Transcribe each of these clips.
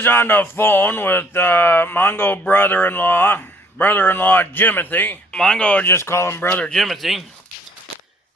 Mongo's on the phone with Mongo brother-in-law Jimothy. Mongo would just call him Brother Jimothy.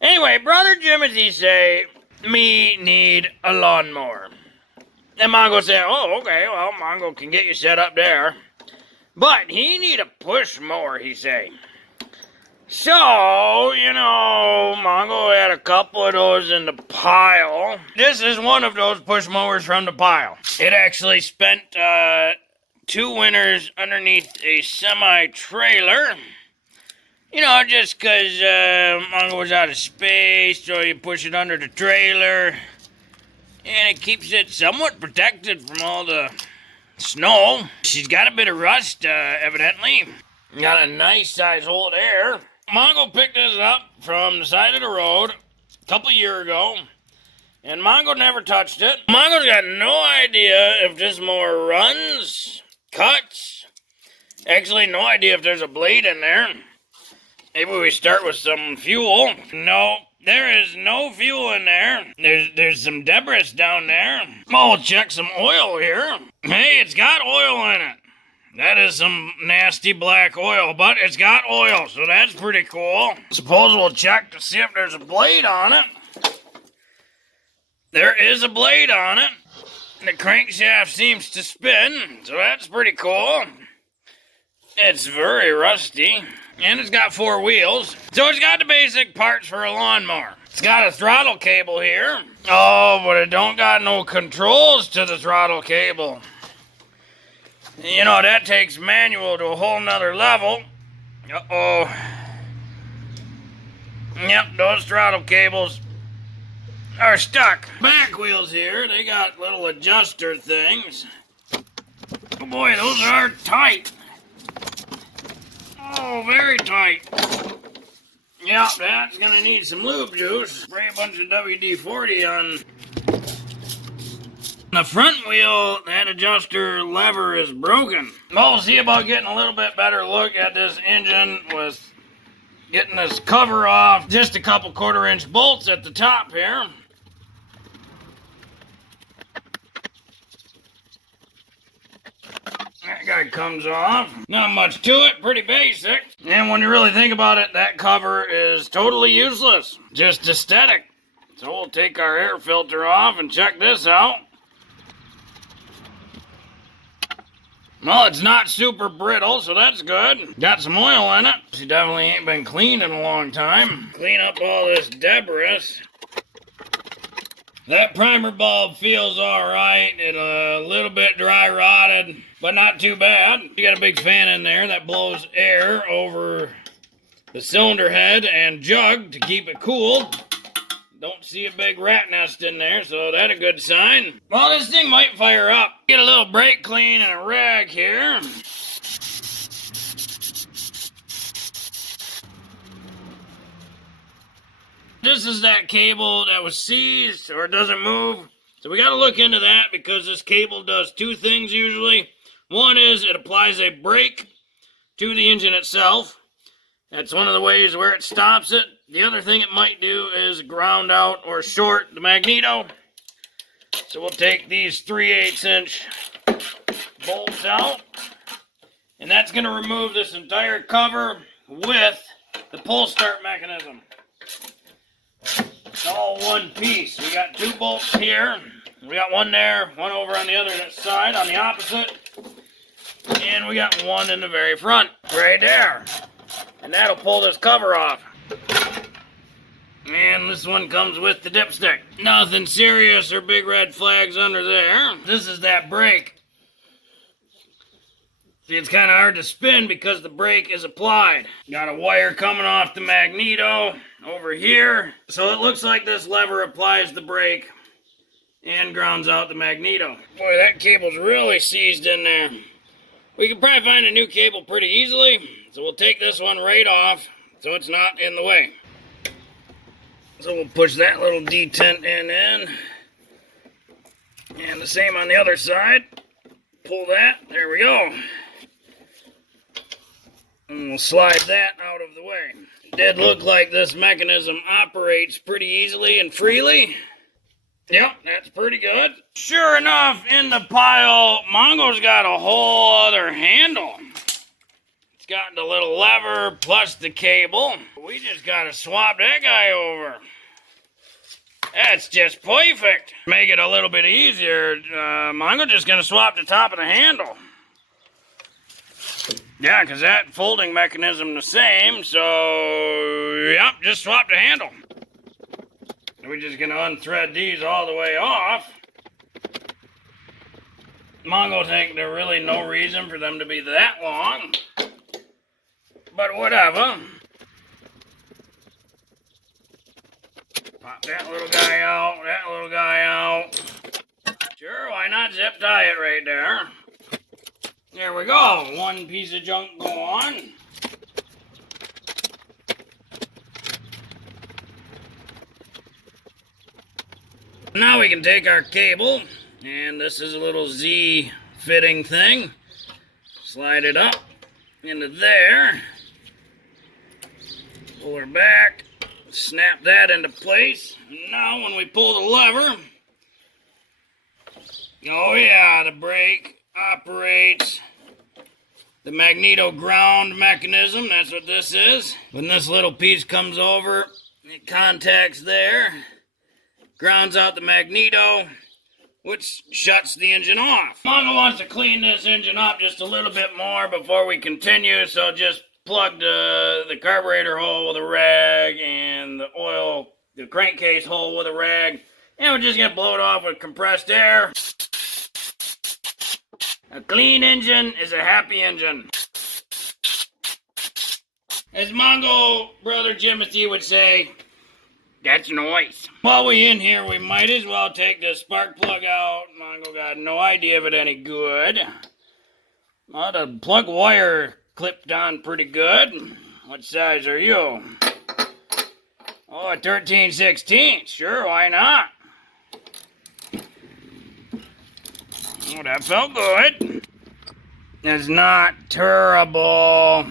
Anyway, Brother Jimothy say, me need a lawnmower. And Mongo say, oh, okay, well, Mongo can get you set up there. But he need a push mower, he say. So, Mongo had a couple of those in the pile. This is one of those push mowers from the pile. It actually spent 2 winters underneath a semi-trailer. Just because Mongo was out of space, so you push it under the trailer. And it keeps it somewhat protected from all the snow. She's got a bit of rust, evidently. Got a nice size hole there. Mongo picked this up from the side of the road a couple years ago. And Mongo never touched it. Mongo's got no idea if this mower runs, cuts. Actually, no idea if there's a blade in there. Maybe we start with some fuel. No, there is no fuel in there. There's some debris down there. Oh, we'll check some oil here. Hey, it's got oil in it. That is some nasty black oil, but it's got oil, so that's pretty cool. Suppose we'll check to see if there's a blade on it. There is a blade on it. The crankshaft seems to spin, so that's pretty cool. It's very rusty. And it's got 4 wheels. So it's got the basic parts for a lawnmower. It's got a throttle cable here. Oh, but it don't got no controls to the throttle cable. That takes manual to a whole nother level. Uh-oh. Yep, those throttle cables are stuck. Back wheels here, they got little adjuster things. Oh boy, those are tight. Oh, very tight. Yep, that's gonna need some lube juice. Spray a bunch of WD-40 on. The front wheel, that adjuster lever is broken. Well, we'll see about getting a little bit better look at this engine with getting this cover off. Just a couple 1/4-inch bolts at the top here. That guy comes off. Not much to it, pretty basic. And when you really think about it, that cover is totally useless. Just aesthetic. So we'll take our air filter off and check this out. Well, it's not super brittle, so that's good. Got some oil in it. She definitely ain't been cleaned in a long time. Clean up all this debris. That primer bulb feels alright. It's a little bit dry rotted, but not too bad. You got a big fan in there that blows air over the cylinder head and jug to keep it cool. Don't see a big rat nest in there, so that's a good sign. Well, this thing might fire up. Get a little brake clean and a rag here. This is that cable that was seized or doesn't move. So we got to look into that because this cable does 2 things usually. One is it applies a brake to the engine itself. That's one of the ways where it stops it. The other thing it might do is ground out or short the magneto. So we'll take these 3/8-inch bolts out. And that's going to remove this entire cover with the pull start mechanism. It's all one piece. We got 2 bolts here. We got one there, one over on the other side, on the opposite. And we got one in the very front, right there. And that'll pull this cover off. And this one comes with the dipstick. Nothing serious or big red flags under there. This is that brake. See, it's kind of hard to spin because the brake is applied. Got a wire coming off the magneto over here. So it looks like this lever applies the brake and grounds out the magneto. Boy, that cable's really seized in there. We can probably find a new cable pretty easily. So we'll take this one right off so it's not in the way. So we'll push that little detent in. And the same on the other side. Pull that. There we go. And we'll slide that out of the way. It did look like this mechanism operates pretty easily and freely. Yep, that's pretty good. Sure enough, in the pile, Mongo's got a whole other handle. It's got the little lever plus the cable. We just gotta swap that guy over. That's just perfect. Make it a little bit easier. Mongo just gonna swap the top of the handle. Yeah, because that folding mechanism the same, so yep, just swap the handle. We're just gonna unthread these all the way off. Mongo think there's really no reason for them to be that long, but whatever. Pop that little guy out, that little guy out. Sure, why not zip tie it right there? There we go, one piece of junk gone. Now we can take our cable, and this is a little Z fitting thing. Slide it up into there. Pull her back, snap that into place. Now when we pull the lever, oh yeah, the brake operates the magneto ground mechanism. That's what this is. When this little piece comes over, it contacts there, grounds out the magneto, which shuts the engine off. Mongo wants to clean this engine up just a little bit more before we continue, so just plug the carburetor hole with a rag and the oil, the crankcase hole with a rag, and we're just gonna blow it off with compressed air. A clean engine is a happy engine. As Mongo Brother Jimothy would say, that's noise. While we in here, we might as well take this spark plug out. Mongo got no idea if it any good. Well, the plug wire clipped on pretty good. What size are you? Oh, a 13/16. Sure, why not? Oh, that felt good. It's not terrible.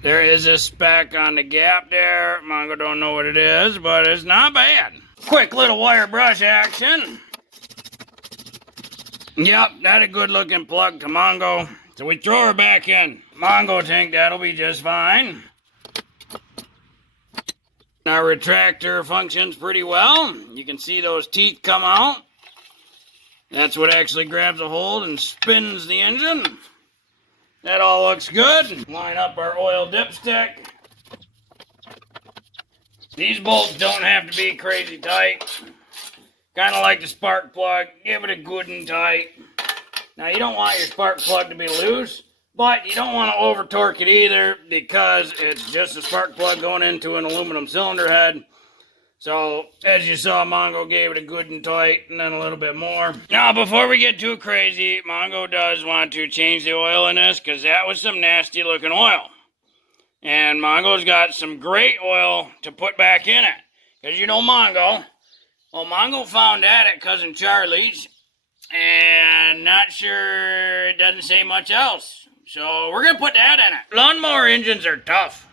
There is a speck on the gap there. Mongo don't know what it is, but it's not bad. Quick little wire brush action. Yep, that's a good looking plug to Mongo. So we throw her back in. Mongo think that'll be just fine. Our retractor functions pretty well. You can see those teeth come out. That's what actually grabs a hold and spins the engine. That all looks good. Line up our oil dipstick. These bolts don't have to be crazy tight. Kind of like the spark plug. Give it a good and tight. Now you don't want your spark plug to be loose, but you don't want to over torque it either because it's just a spark plug going into an aluminum cylinder head. So, as you saw, Mongo gave it a good and tight, and then a little bit more. Now, before we get too crazy, Mongo does want to change the oil in this, because that was some nasty-looking oil. And Mongo's got some great oil to put back in it. Because you know Mongo. Well, Mongo found that at Cousin Charlie's, and not sure it doesn't say much else. So, we're going to put that in it. Lawnmower engines are tough,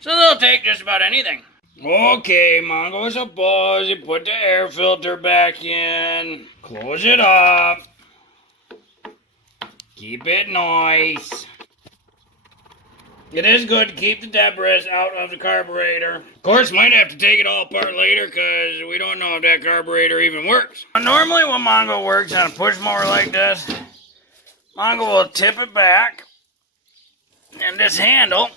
so they'll take just about anything. Okay, Mongo, suppose you put the air filter back in, close it up, keep it nice. It is good to keep the debris out of the carburetor. Of course, might have to take it all apart later because we don't know if that carburetor even works. Normally when Mongo works on a push mower like this, Mongo will tip it back, and this handle,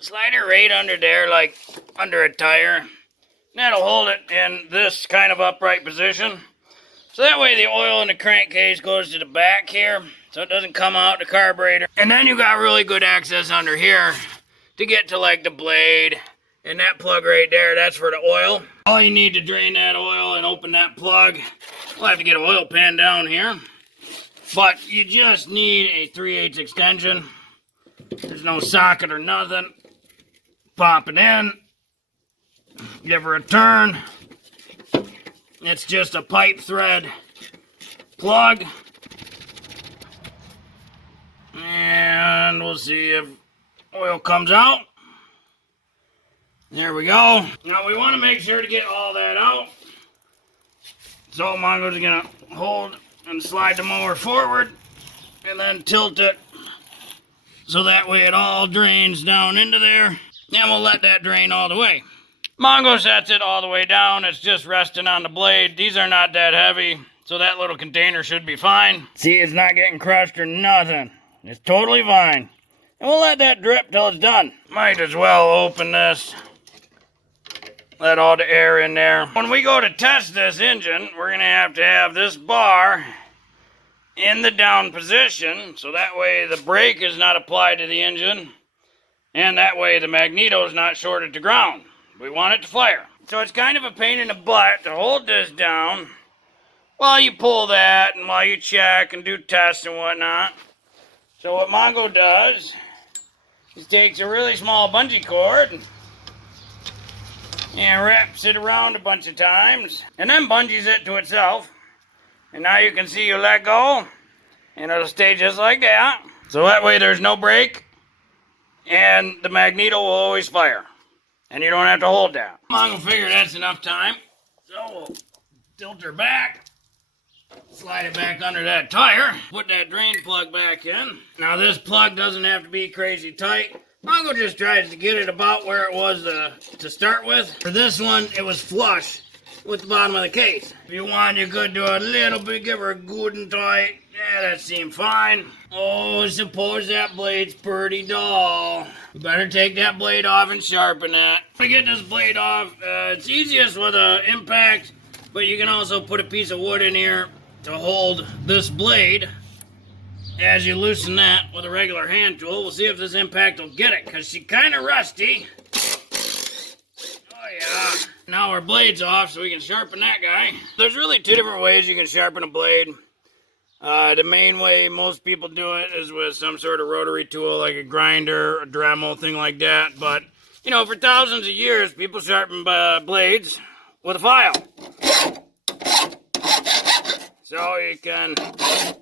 slide it right under there, like under a tire. That'll hold it in this kind of upright position. So that way the oil in the crankcase goes to the back here, so it doesn't come out the carburetor. And then you got really good access under here to get to like the blade. And that plug right there, that's for the oil. All you need to drain that oil and open that plug. We'll have to get an oil pan down here. But you just need a 3/8 extension. There's no socket or nothing. Pop it in, give her a turn. It's just a pipe thread plug. And we'll see if oil comes out. There we go. Now we want to make sure to get all that out. So Mongo's gonna hold and slide the mower forward and then tilt it so that way it all drains down into there. And we'll let that drain all the way. Mongo sets it all the way down. It's just resting on the blade. These are not that heavy, so that little container should be fine. See, it's not getting crushed or nothing. It's totally fine. And we'll let that drip till it's done. Might as well open this. Let all the air in there. When we go to test this engine, we're gonna have this bar in the down position, so that way the brake is not applied to the engine, and that way the magneto is not shorted to ground. We want it to fire. So it's kind of a pain in the butt to hold this down while you pull that and while you check and do tests and whatnot. So what Mongo does is takes a really small bungee cord and wraps it around a bunch of times and then bungees it to itself. And now you can see you let go and it'll stay just like that. So that way there's no brake and the magneto will always fire. And you don't have to hold that. Mongo figured that's enough time. So we'll tilt her back, slide it back under that tire, put that drain plug back in. Now this plug doesn't have to be crazy tight. Mongo just tries to get it about where it was to start with. For this one, it was flush with the bottom of the case. If you want, you could do a little bit, give her a good and tight. Yeah, that seemed fine. Oh, suppose that blade's pretty dull. You better take that blade off and sharpen that. To get this blade off, it's easiest with an impact, but you can also put a piece of wood in here to hold this blade. As you loosen that with a regular hand tool, we'll see if this impact will get it, because she's kind of rusty. Oh yeah. Now our blade's off, so we can sharpen that guy. There's really two different ways you can sharpen a blade. The main way most people do it is with some sort of rotary tool, like a grinder, a Dremel, thing like that. But, you know, for thousands of years, people sharpen blades with a file. So you can,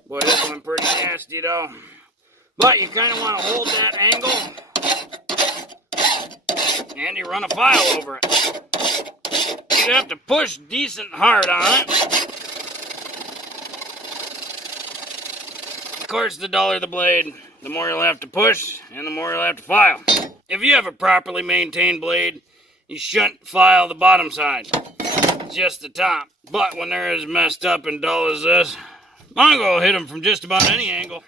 boy, this one pretty nasty though. But you kind of want to hold that angle, and you run a file over it. You have to push decent hard on it. Of course, the duller the blade, the more you'll have to push, and the more you'll have to file. If you have a properly maintained blade, you shouldn't file the bottom side, just the top. But when they're as messed up and dull as this, Mongo will hit them from just about any angle.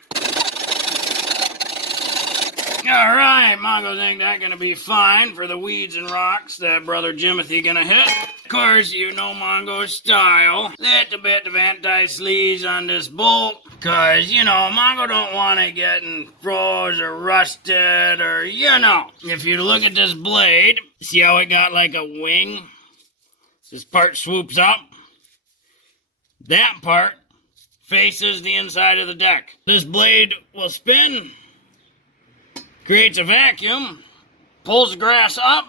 Alright, Mongo's ain't that gonna be fine for the weeds and rocks that Brother Jimothy gonna hit. Of course, you know Mongo's style. Little bit of anti-sleaze on this bolt, cause, you know, Mongo don't want it getting froze or rusted or, you know. If you look at this blade, see how it got like a wing? This part swoops up. That part faces the inside of the deck. This blade will spin, creates a vacuum, pulls the grass up,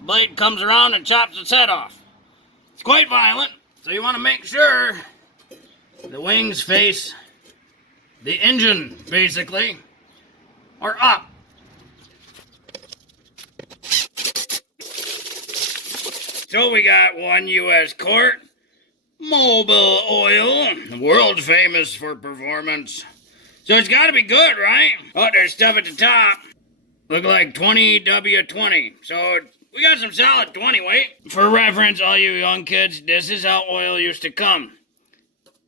the blade comes around and chops its head off. It's quite violent, so you want to make sure the wings face the engine, basically, or up. So we got one U.S. quart, Mobil oil, world famous for performance. So it's got to be good, right? Oh, there's stuff at the top. Look like 20W20. So we got some solid 20 weight. For reference, all you young kids, this is how oil used to come.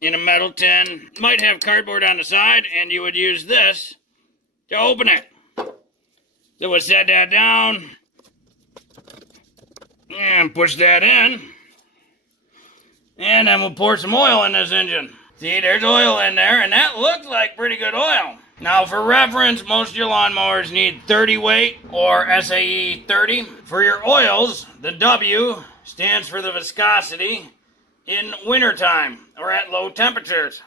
In a metal tin. Might have cardboard on the side, and you would use this to open it. So we'll set that down. And push that in. And then we'll pour some oil in this engine. See, there's oil in there, and that looks like pretty good oil. Now, for reference, most of your lawnmowers need 30 weight or SAE 30. For your oils, the W stands for the viscosity in wintertime or at low temperatures.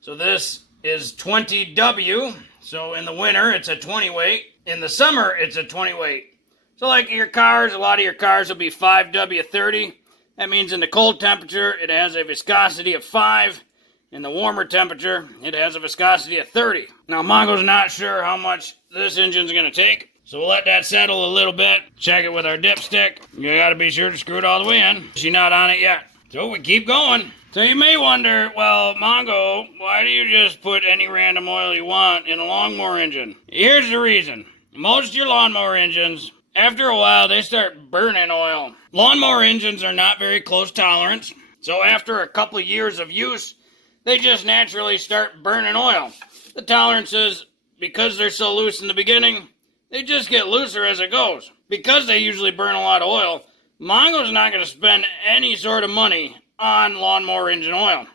So this is 20W. So in the winter, it's a 20 weight. In the summer, it's a 20 weight. So like your cars, a lot of your cars will be 5W30. That means in the cold temperature, it has a viscosity of 5. In the warmer temperature, it has a viscosity of 30. Now, Mongo's not sure how much this engine's going to take, so we'll let that settle a little bit. Check it with our dipstick. You got to be sure to screw it all the way in. She's not on it yet. So we keep going. So you may wonder, well, Mongo, why do you just put any random oil you want in a lawnmower engine? Here's the reason. Most of your lawnmower engines, after a while, they start burning oil. Lawnmower engines are not very close tolerance, so after a couple of years of use, they just naturally start burning oil. The tolerances, because they're so loose in the beginning, they just get looser as it goes. Because they usually burn a lot of oil, Mongo's not going to spend any sort of money on lawnmower engine oil.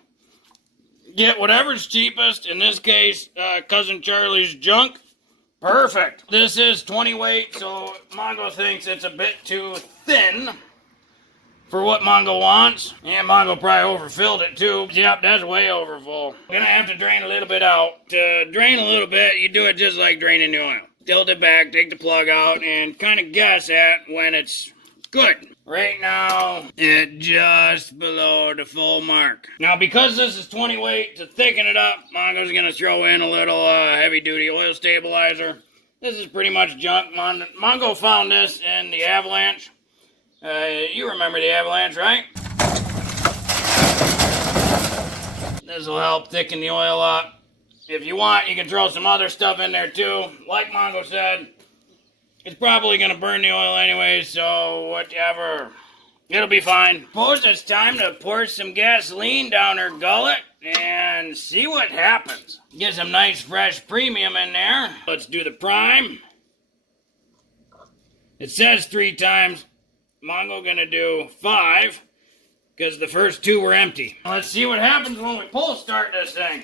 Get whatever's cheapest. In this case, Cousin Charlie's junk. Perfect. This is 20 weight, so Mongo thinks it's a bit too thin for what Mongo wants. And Mongo probably overfilled it too. Yep, that's way overfull. Gonna have to drain a little bit out. To drain a little bit, you do it just like draining the oil. Tilt it back, take the plug out, and kind of guess at when it's good. Right now, it's just below the full mark. Now, because this is 20 weight, to thicken it up, Mongo's gonna throw in a little heavy-duty oil stabilizer. This is pretty much junk. Mongo found this in the Avalanche. You remember the Avalanche, right? This will help thicken the oil up. If you want, you can throw some other stuff in there too. Like Mongo said, it's probably going to burn the oil anyway, so whatever. It'll be fine. Suppose it's time to pour some gasoline down her gullet and see what happens. Get some nice fresh premium in there. Let's do the prime. It says 3 times. Mongo gonna do 5 because the first 2 were empty. Let's see what happens when we pull start this thing.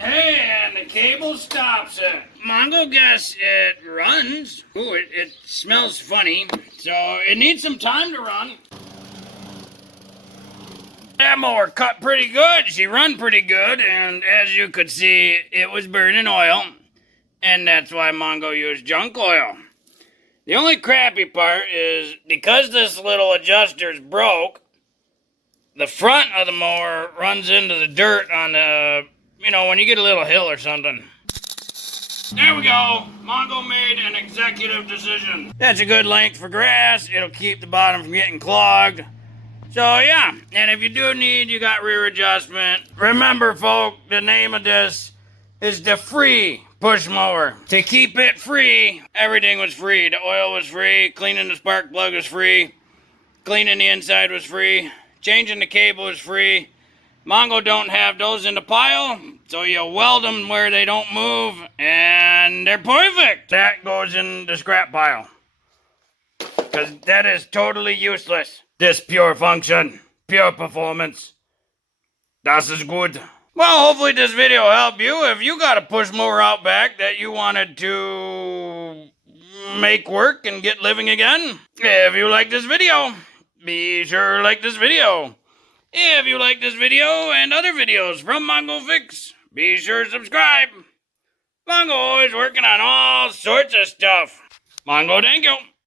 And the cable stops it. Mongo guess it runs. Ooh, it smells funny. So it needs some time to run. That mower cut pretty good. She run pretty good. And as you could see, it was burning oil. And that's why Mongo used junk oil. The only crappy part is because this little adjuster's broke, the front of the mower runs into the dirt on the, you know, when you get a little hill or something. There we go. Mongo made an executive decision. That's a good length for grass. It'll keep the bottom from getting clogged. So yeah, and if you do need, you got rear adjustment. Remember, folk, the name of this is the free push mower. To keep it free, everything was free. The oil was free. Cleaning the spark plug was free. Cleaning the inside was free. Changing the cable was free. Mongo don't have those in the pile, so you weld them where they don't move, and they're perfect. That goes in the scrap pile, because that is totally useless. This pure function, pure performance, das is good. Well, hopefully this video helped you. If you got a push mower out back that you wanted to make work and get living again, if you like this video, be sure to like this video. If you like this video and other videos from Mongo Fix, be sure to subscribe. Mongo always working on all sorts of stuff. Mongo, thank you.